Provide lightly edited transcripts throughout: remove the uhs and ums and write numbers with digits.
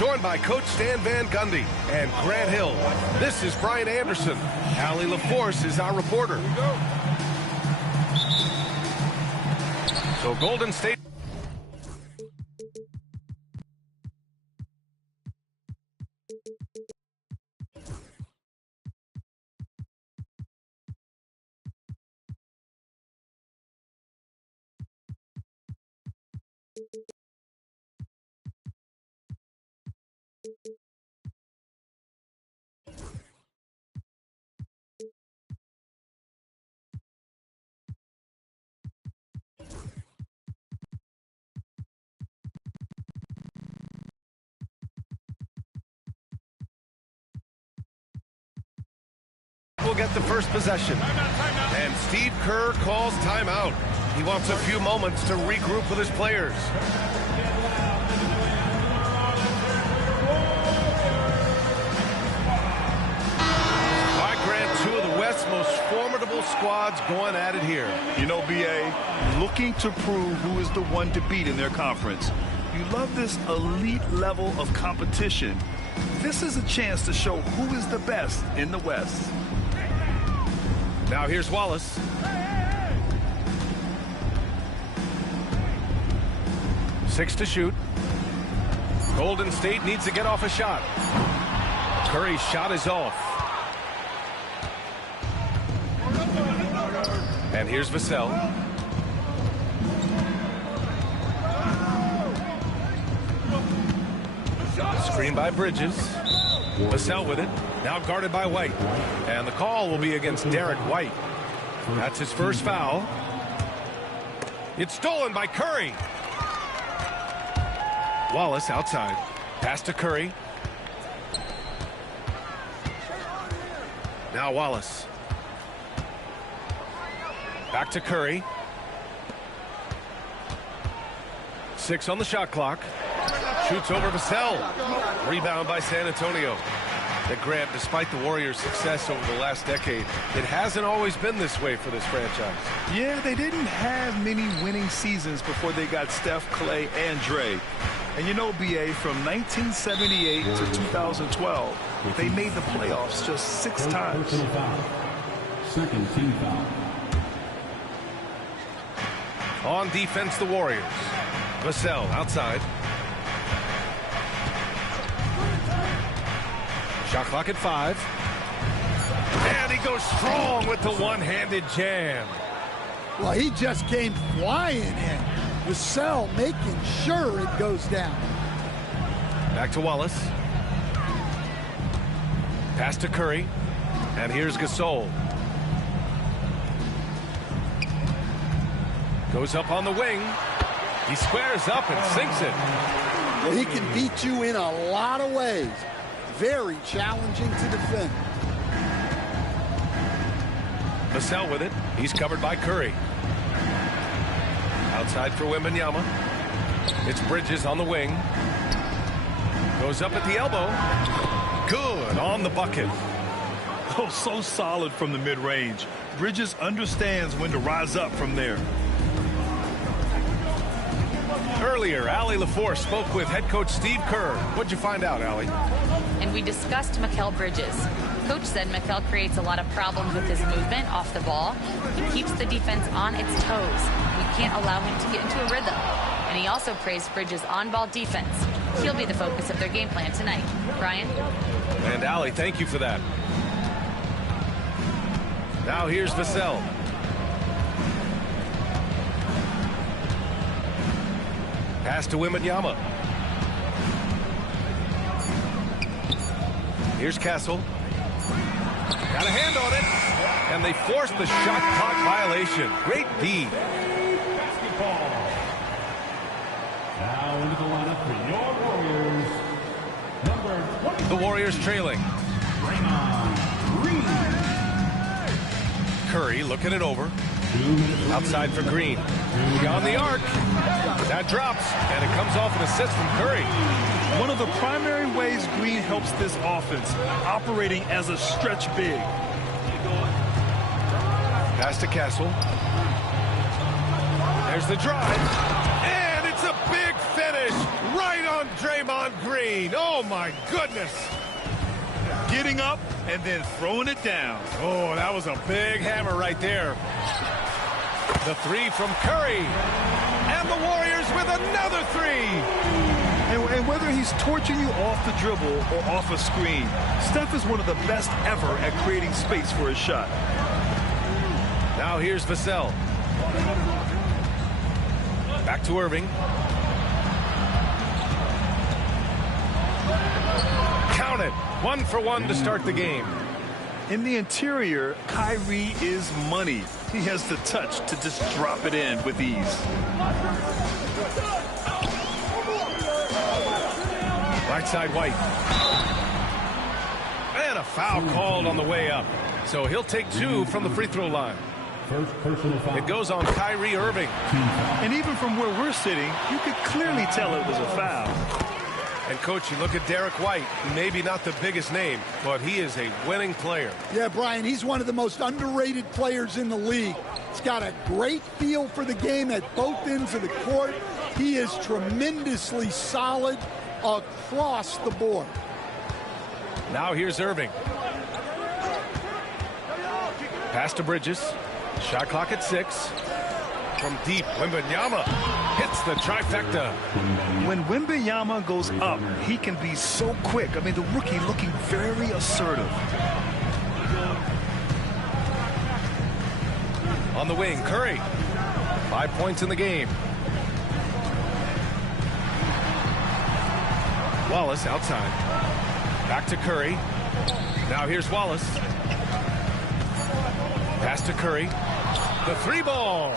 joined by Coach Stan Van Gundy and Grant Hill. This is Brian Anderson. Allie LaForce is our reporter. So Golden State. Will get the first possession. And Steve Kerr calls timeout. He wants a few moments to regroup with his players. All right, Grant, two of the West's most formidable squads going at it here. You know, B.A., looking to prove who is the one to beat in their conference. You love this elite level of competition. This is a chance to show who is the best in the West. Now here's Wallace. Six to shoot. Golden State needs to get off a shot. Curry's shot is off. And here's Vassell. Screen by Bridges. Vassell with it. Now guarded by White. And the call will be against Derek White. That's his first foul. It's stolen by Curry. Wallace outside. Pass to Curry. Now Wallace. Back to Curry. 6 on the shot clock. Shoots over Vassell. Rebound by San Antonio. That Grant, despite the Warriors' success over the last decade, it hasn't always been this way for this franchise. Yeah, they didn't have many winning seasons before they got Steph, Clay, and Dre. And you know, B.A., from 1978 to 2012, they made the playoffs just 6 times. Second team foul. On defense, the Warriors. Vassell outside. Shot clock at 5. And he goes strong with the one-handed jam. Well, he just came flying in. Vassell making sure it goes down. Back to Wallace. Pass to Curry. And here's Gasol. Goes up on the wing. He squares up and sinks it. Well, he can beat you in a lot of ways. Very challenging to defend. Vassell with it. He's covered by Curry. Outside for Wembanyama. It's Bridges on the wing. Goes up at the elbow. Good on the bucket. Oh, so solid from the mid-range. Bridges understands when to rise up from there. Earlier, Allie LaForce spoke with head coach Steve Kerr. What'd you find out, Allie? And we discussed Mikal Bridges. Coach said Mikal creates a lot of problems with his movement off the ball. He keeps the defense on its toes. We can't allow him to get into a rhythm. And he also praised Bridges' on-ball defense. He'll be the focus of their game plan tonight. Brian? And Allie, thank you for that. Now here's Vassell. Pass to Wembanyama. Here's Castle. Got a hand on it. And they forced the shot clock violation. Great D. Basketball. Now into the lineup for your Warriors. Number 20. The Warriors trailing. Green. Curry looking it over. Outside for Green. Beyond the arc. That drops, and it comes off an assist from Curry. One of the primary ways Green helps this offense, operating as a stretch big. Pass to Castle. There's the drive. And it's a big finish right on Draymond Green. Oh, my goodness. Getting up and then throwing it down. Oh, that was a big hammer right there. The three from Curry. And the Warriors with another three. And whether he's torching you off the dribble or off a screen, Steph is one of the best ever at creating space for his shot. Now here's Vassell. Back to Irving. Count it. 1 for 1 to start the game. In the interior, Kyrie is money. He has the touch to just drop it in with ease. Right side White. And a foul called on the way up. So he'll take 2 from the free throw line. First personal foul. It goes on Kyrie Irving. And even from where we're sitting, you could clearly tell it was a foul. And, Coach, you look at Derek White, maybe not the biggest name, but he is a winning player. Yeah, Brian, he's one of the most underrated players in the league. He's got a great feel for the game at both ends of the court. He is tremendously solid across the board. Now here's Irving. Pass to Bridges. Shot clock at 6. From deep, Wembanyama hits the trifecta. When Wembanyama goes up, he can be so quick. I mean, the rookie looking very assertive. On the wing, Curry. 5 points in the game. Wallace outside. Back to Curry. Now here's Wallace. Pass to Curry. The 3 ball.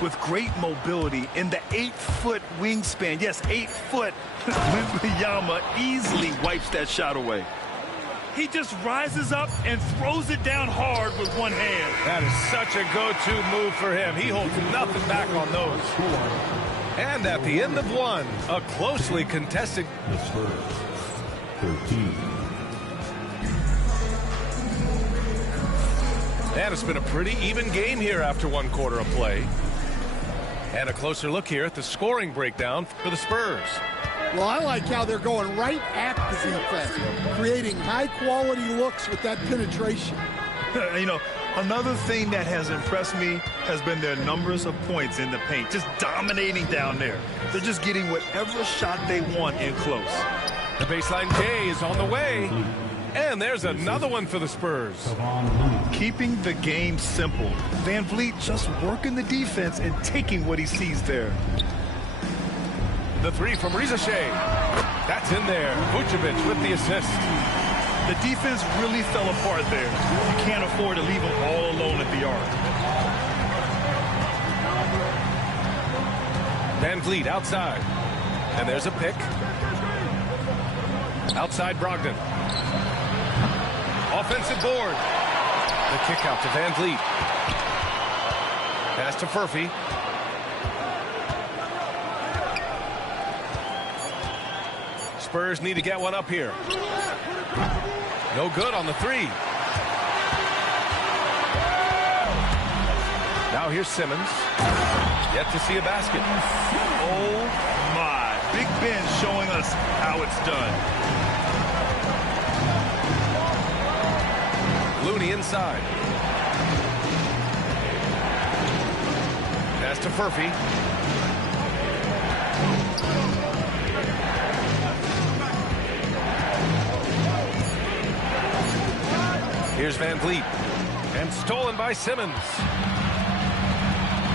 With great mobility in the 8-foot wingspan. Yes, 8 foot. Wembanyama easily wipes that shot away. He just rises up and throws it down hard with one hand. That is such a go-to move for him. He holds nothing back on those. And at the end of 1, a closely contested. The Spurs, 13. And it's been a pretty even game here after 1 quarter of play. And a closer look here at the scoring breakdown for the Spurs. Well, I like how they're going right at the defense, creating high-quality looks with that penetration. You know, another thing that has impressed me has been their numbers of points in the paint, just dominating down there. They're just getting whatever shot they want in close. The baseline J is on the way. And there's another one for the Spurs. Keeping the game simple. Van Vliet just working the defense and taking what he sees there. The 3 from Rizashea. That's in there. Vucevic with the assist. The defense really fell apart there. You can't afford to leave them all alone at the arc. Van Vliet outside. And there's a pick. Outside Brogdon. Offensive board. The kick out to Van Vliet. Pass to Furphy. Spurs need to get one up here. No good on the 3. Now here's Simmons. Yet to see a basket. Oh my. Big Ben showing us how it's done. Looney inside. Pass to Furphy. Here's Van Vliet. And stolen by Simmons.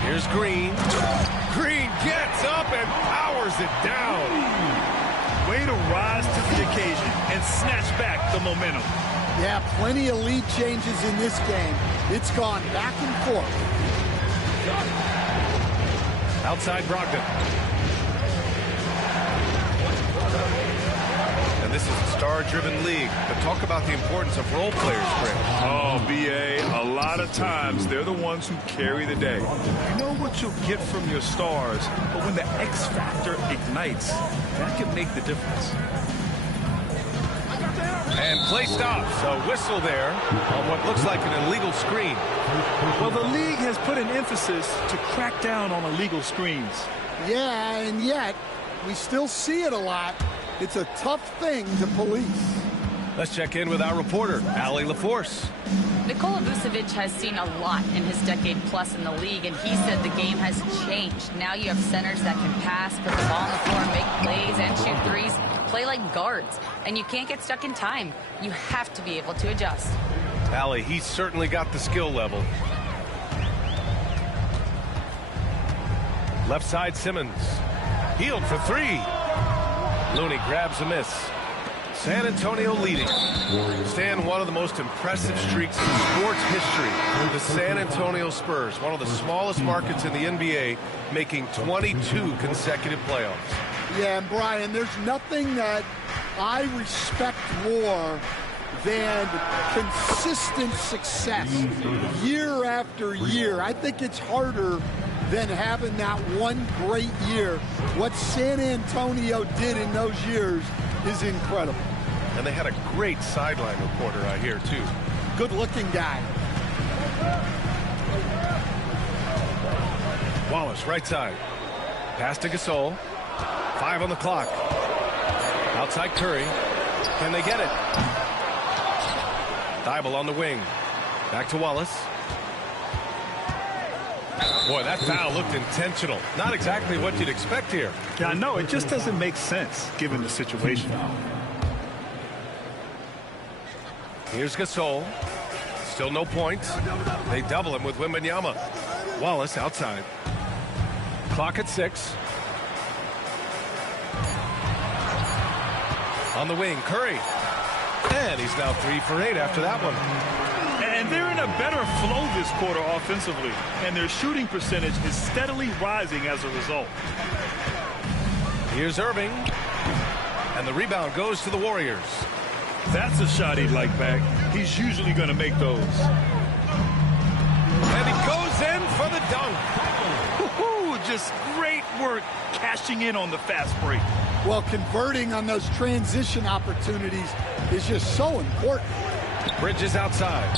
Here's Green. Green gets up and powers it down. Way to rise to the occasion and snatch back the momentum. Yeah, plenty of lead changes in this game. It's gone back and forth. Outside Brogdon. And this is a star-driven league. But talk about the importance of role players, Chris. Oh, B.A., a lot of times they're the ones who carry the day. You know what you'll get from your stars, but when the X factor ignites, that can make the difference. And play stops. A whistle there on what looks like an illegal screen. Well, the league has put an emphasis to crack down on illegal screens. Yeah, and yet We still see it a lot. It's a tough thing to police. Let's check in with our reporter, Allie LaForce. Nikola Vucevic has seen a lot in his decade plus in the league, and he said the game has changed. Now you have centers that can pass, put the ball on the floor, make plays, and shoot threes, play like guards. And you can't get stuck in time. You have to be able to adjust. Allie, he's certainly got the skill level. Left side, Simmons. Healed for three. Looney grabs a miss. San Antonio leading. Stan, one of the most impressive streaks in sports history. The San Antonio Spurs, one of the smallest markets in the NBA, making 22 consecutive playoffs. Yeah, and Brian, there's nothing that I respect more than consistent success year after year. I think it's harder than having that one great year. What San Antonio did in those years is incredible. And they had a great sideline reporter out here, too. Good-looking guy. Wallace, right side. Pass to Gasol. 5 on the clock. Outside Curry. Can they get it? Thibault on the wing. Back to Wallace. Boy, that foul looked intentional. Not exactly what you'd expect here. Yeah, I know. It just doesn't make sense given the situation. Here's Gasol. Still no points. They double him with Wembanyama. Wallace outside. Clock at 6. On the wing, Curry. And he's now 3 for 8 after that one. And they're in a better flow this quarter offensively, and their shooting percentage is steadily rising as a result. Here's Irving. And the rebound goes to the Warriors. That's a shot he'd like back. He's usually going to make those. And he goes in for the dunk. Woohoo! Just great work cashing in on the fast break. Well, converting on those transition opportunities is just so important. Bridges outside.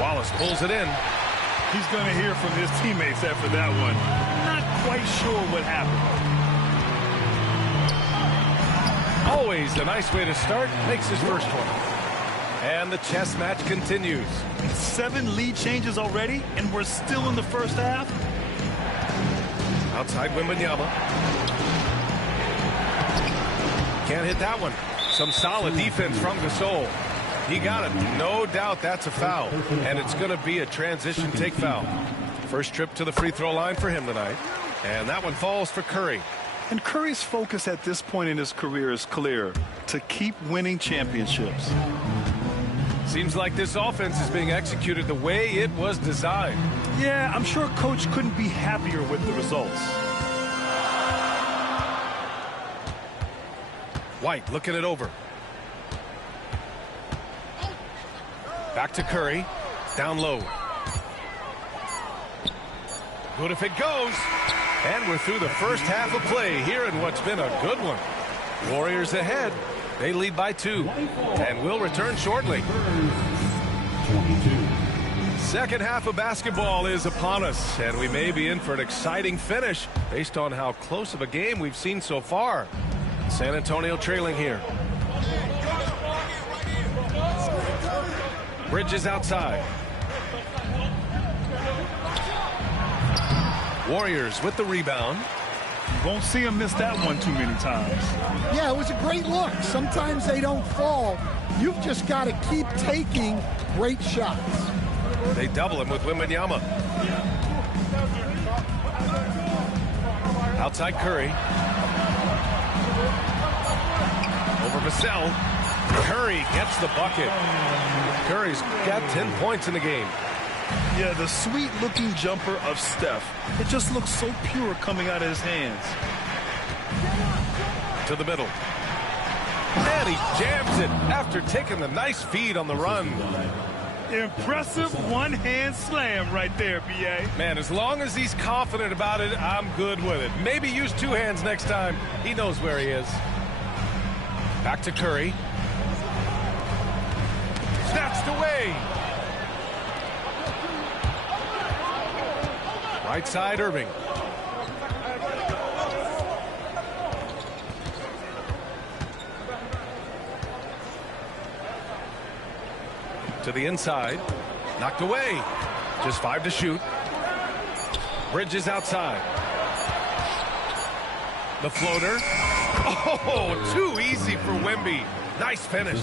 Wallace pulls it in. He's going to hear from his teammates after that one. Not quite sure what happened. Always a nice way to start. Makes his first one. And the chess match continues. 7 lead changes already, and we're still in the first half. Outside Wembanyama. Can't hit that one. Some solid defense from Gasol. He got it. No doubt that's a foul. And it's going to be a transition take foul. First trip to the free throw line for him tonight. And that one falls for Curry. And Curry's focus at this point in his career is clear: to keep winning championships. Seems like this offense is being executed the way it was designed. Yeah, I'm sure Coach couldn't be happier with the results. White looking it over. Back to Curry. Down low. Good if it goes. And we're through the first half of play here in what's been a good one. Warriors ahead. They lead by 2. And will return shortly. 22. Second half of basketball is upon us. And we may be in for an exciting finish based on how close of a game we've seen so far. San Antonio trailing here. Bridges outside. Warriors with the rebound. You won't see him miss that one too many times. Yeah, it was a great look. Sometimes they don't fall. You've just got to keep taking great shots. They double him with Wembanyama. Outside Curry. Over Vassell. Curry gets the bucket. Curry's got 10 points in the game. Yeah, the sweet-looking jumper of Steph. It just looks so pure coming out of his hands. To the middle. And he jams it after taking the nice feed on the run. Impressive one-hand slam right there, B.A. Man, as long as he's confident about it, I'm good with it. Maybe use 2 hands next time. He knows where he is. Back to Curry. Snatched away. Right side, Irving. To the inside. Knocked away. Just 5 to shoot. Bridges outside. The floater. Oh, too easy for Wemby. Nice finish.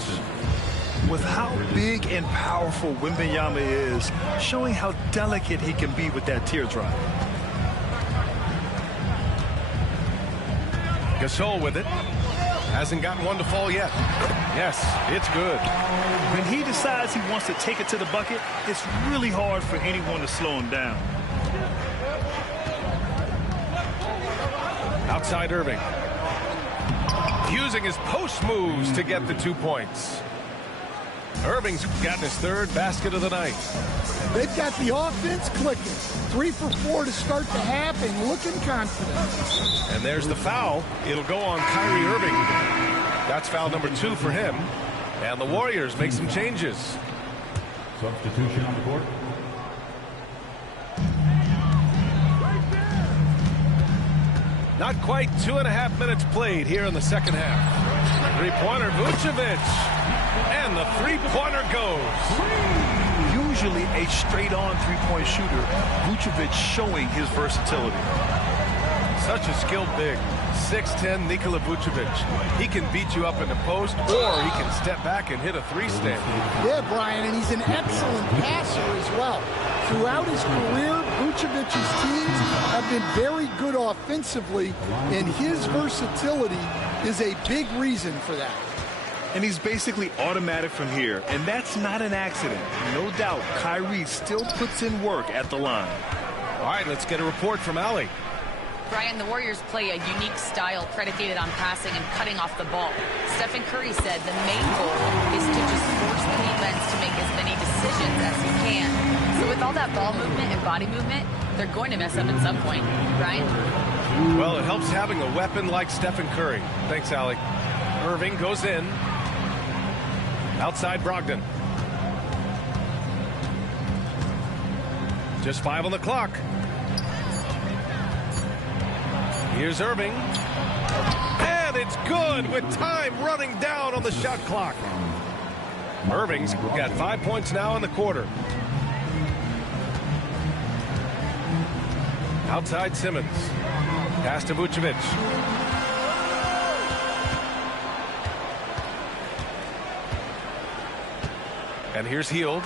With how big and powerful Wembanyama is, showing how delicate he can be with that teardrop. Gasol with it. Hasn't gotten one to fall yet. Yes, it's good. When he decides he wants to take it to the bucket, it's really hard for anyone to slow him down. Outside Irving. Using his post moves to get the 2 points. Irving's gotten his 3rd basket of the night. They've got the offense clicking. 3 for 4 to start the half and looking confident. And there's the foul. It'll go on Kyrie Irving. That's foul number 2 for him. And the Warriors make some changes. Substitution on the court. Not quite 2.5 minutes played here in the second half. Three-pointer, Vucevic. And the three-pointer goes. Usually a straight-on three-point shooter, Vucevic showing his versatility. Such a skilled big. 6'10" Nikola Vucevic. He can beat you up in the post, or he can step back and hit a 3-stand. Yeah, Brian, and he's an excellent passer as well. Throughout his career, Vucevic's teams have been very good offensively, and his versatility is a big reason for that. And he's basically automatic from here, and that's not an accident. No doubt, Kyrie still puts in work at the line. All right, let's get a report from Allie. Brian, the Warriors play a unique style predicated on passing and cutting off the ball. Stephen Curry said the main goal is to just force the defense to make as many decisions as he can. So with all that ball movement and body movement, they're going to mess up at some point. Brian? Well, it helps having a weapon like Stephen Curry. Thanks, Allie. Irving goes in. Outside Brogdon. Just 5 on the clock. Here's Irving. And it's good with time running down on the shot clock. Irving's got 5 points now in the quarter. Outside Simmons. Pass to Vucevic. And here's Hield.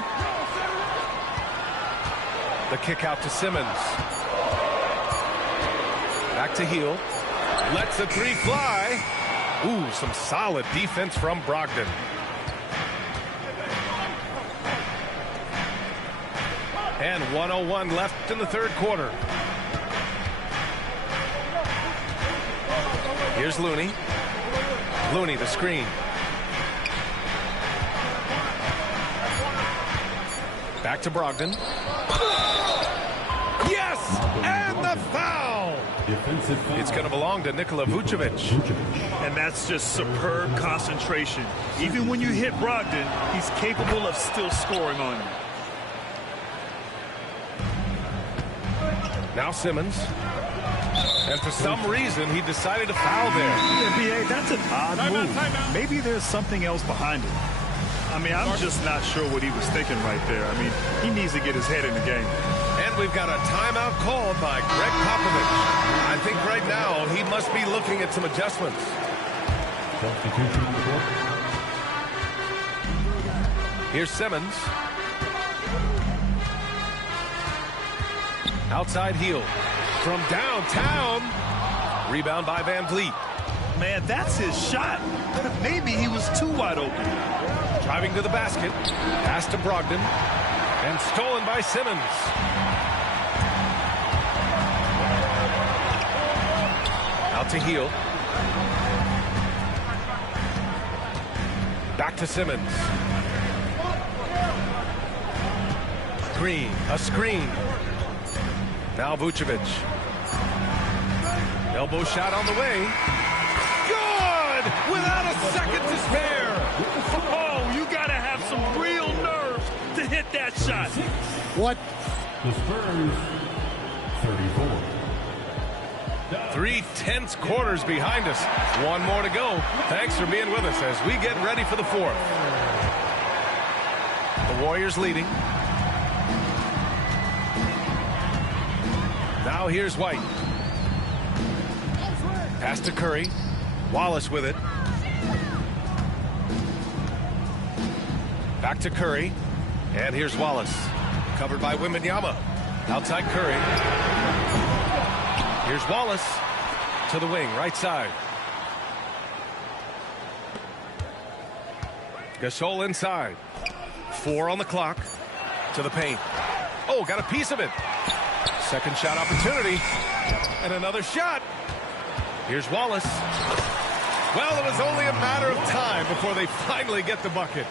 The kick out to Simmons. Back to Hield. Lets the 3 fly. Ooh, some solid defense from Brogdon. And 1:01 left in the third quarter. Here's Looney. Looney, the screen. Back to Brogdon. Yes! And the foul! It's going to belong to Nikola Vucevic. And that's just superb concentration. Even when you hit Brogdon, he's capable of still scoring on you. Now Simmons. And for some reason, he decided to foul there. Yeah, B.A., that's an odd move. Maybe there's something else behind it. I mean, I'm just not sure what he was thinking right there. I mean, he needs to get his head in the game. And we've got a timeout called by Greg Popovich. I think right now he must be looking at some adjustments. Substitution on the court. Here's Simmons. Outside Hield. From downtown. Rebound by Van Vliet. Man, that's his shot. Maybe he was too wide open. Driving to the basket. Pass to Brogdon. And stolen by Simmons. Out to Hield. Back to Simmons. Green, a screen. Now Vucevic. Elbow shot on the way. Good! Without a second to spare. Oh, you got to have some real nerve to hit that shot. What? The Spurs, 34. 3 tense quarters behind us. One more to go. Thanks for being with us as we get ready for the fourth. The Warriors leading. Now here's White. Pass to Curry. Wallace with it. Back to Curry. And here's Wallace. Covered by Wembanyama. Outside Curry. Here's Wallace. To the wing, right side. Gasol inside. 4 on the clock. To the paint. Oh, got a piece of it. Second shot opportunity. And another shot. Here's Wallace. Well, it was only a matter of time before they finally get the bucket.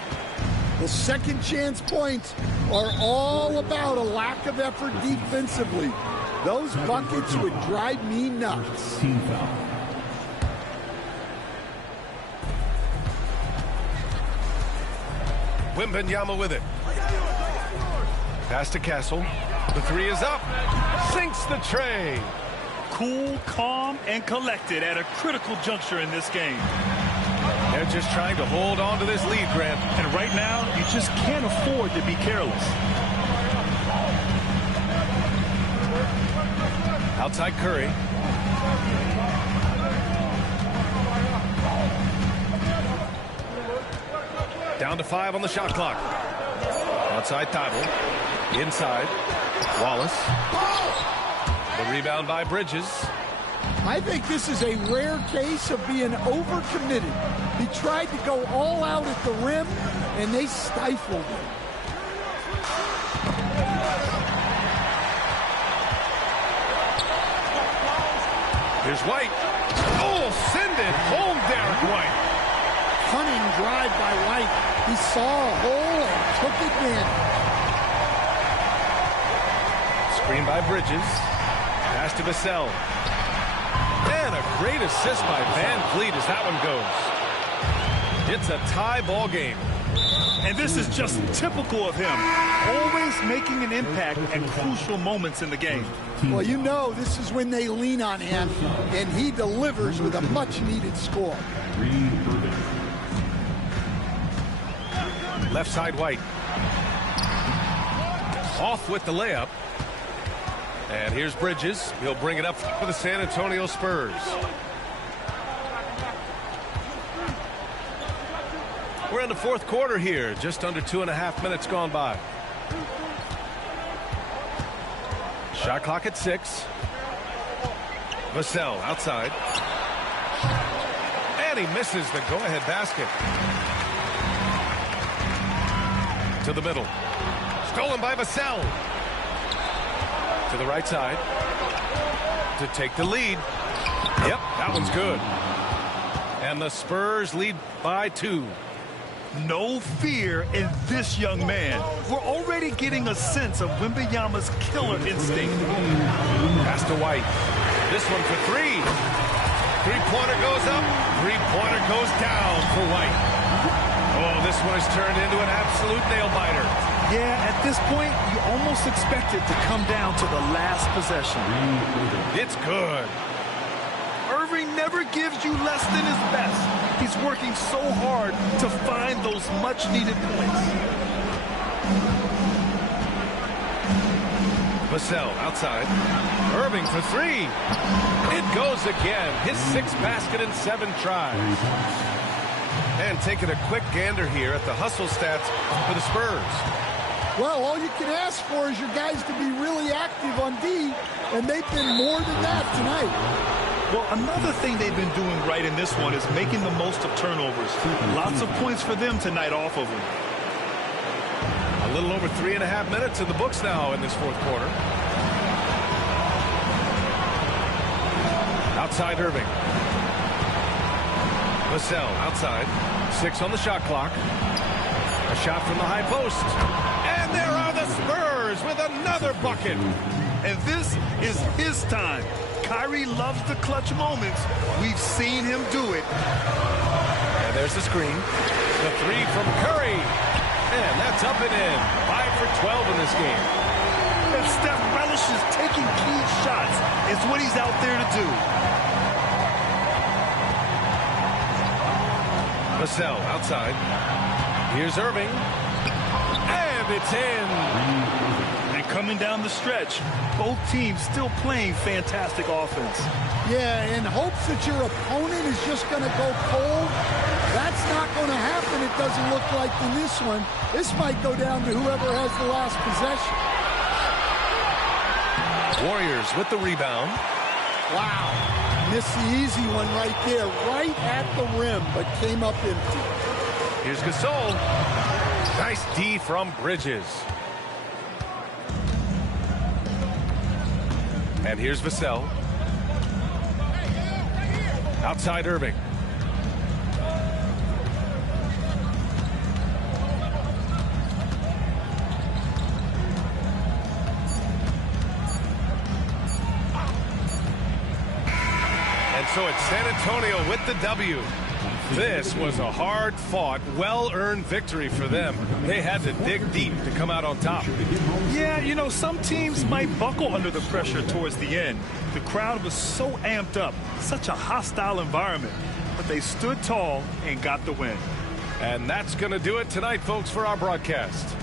The second chance points are all about a lack of effort defensively. Those buckets would drive me nuts. Team foul. Wembanyama with it. Pass to Castle. The 3 is up. Sinks the tray. Cool, calm, and collected at a critical juncture in this game. They're just trying to hold on to this lead, Grant. And right now, you just can't afford to be careless. Outside Curry. Down to 5 on the shot clock. Outside Thibault. Inside. Wallace. The rebound by Bridges. I think this is a rare case of being overcommitted. He tried to go all out at the rim, and they stifled him. Here's White. Oh, send it home, Derek White. Cunning drive by White. He saw a hole and took advantage. Screen by Bridges. Pass to Vassell. And a great assist by Van Fleet as that one goes. It's a tie ball game. And this is just typical of him. Always making an impact at crucial moments in the game. Well, you know this is when they lean on him, and he delivers with a much-needed score. Left side White. Off with the layup. And here's Bridges. He'll bring it up for the San Antonio Spurs. We're in the fourth quarter here. Just under 2.5 minutes gone by. Shot clock at 6. Vassell outside. And he misses the go-ahead basket. To the middle. Stolen by Vassell. To the right side. To take the lead. Yep, that one's good. And the Spurs lead by 2. No fear in this young man. We're already getting a sense of Wembanyama's killer instinct. Pass to White. This one for 3. Three-pointer goes up. Three-pointer goes down for White. Oh, this one has turned into an absolute nail-biter. Yeah, at this point, you almost expect it to come down to the last possession. It's good. Irving never gives you less than his best. He's working so hard to find those much-needed points. Vassell outside. Irving for 3. It goes again. His 6th basket in 7 tries. And taking a quick gander here at the hustle stats for the Spurs. Well, all you can ask for is your guys to be really active on D, and they've been more than that tonight. Well, another thing they've been doing right in this one is making the most of turnovers. Lots of points for them tonight off of them. A little over 3.5 minutes in the books now in this fourth quarter. Outside Irving. Vassell outside. 6 on the shot clock. A shot from the high post. And there are the Spurs with another bucket. And this is his time. Kyrie loves the clutch moments. We've seen him do it. And there's the screen. The 3 from Curry. And that's up and in. 5 for 12 in this game. If Steph relishes taking key shots, it's what he's out there to do. Vassell outside. Here's Irving. And it's in. And coming down the stretch, both teams still playing fantastic offense. Yeah, in hopes that your opponent is just going to go cold. That's not going to happen, it doesn't look like, in this one. This might go down to whoever has the last possession. Warriors with the rebound. Wow. Missed the easy one right there, right at the rim, but came up empty. Here's Gasol. Nice D from Bridges. And here's Vassell. Outside Irving. And so it's San Antonio with the W. This was a hard-fought, well-earned victory for them. They had to dig deep to come out on top. Yeah, you know, some teams might buckle under the pressure towards the end. The crowd was so amped up, such a hostile environment. But they stood tall and got the win. And that's going to do it tonight, folks, for our broadcast.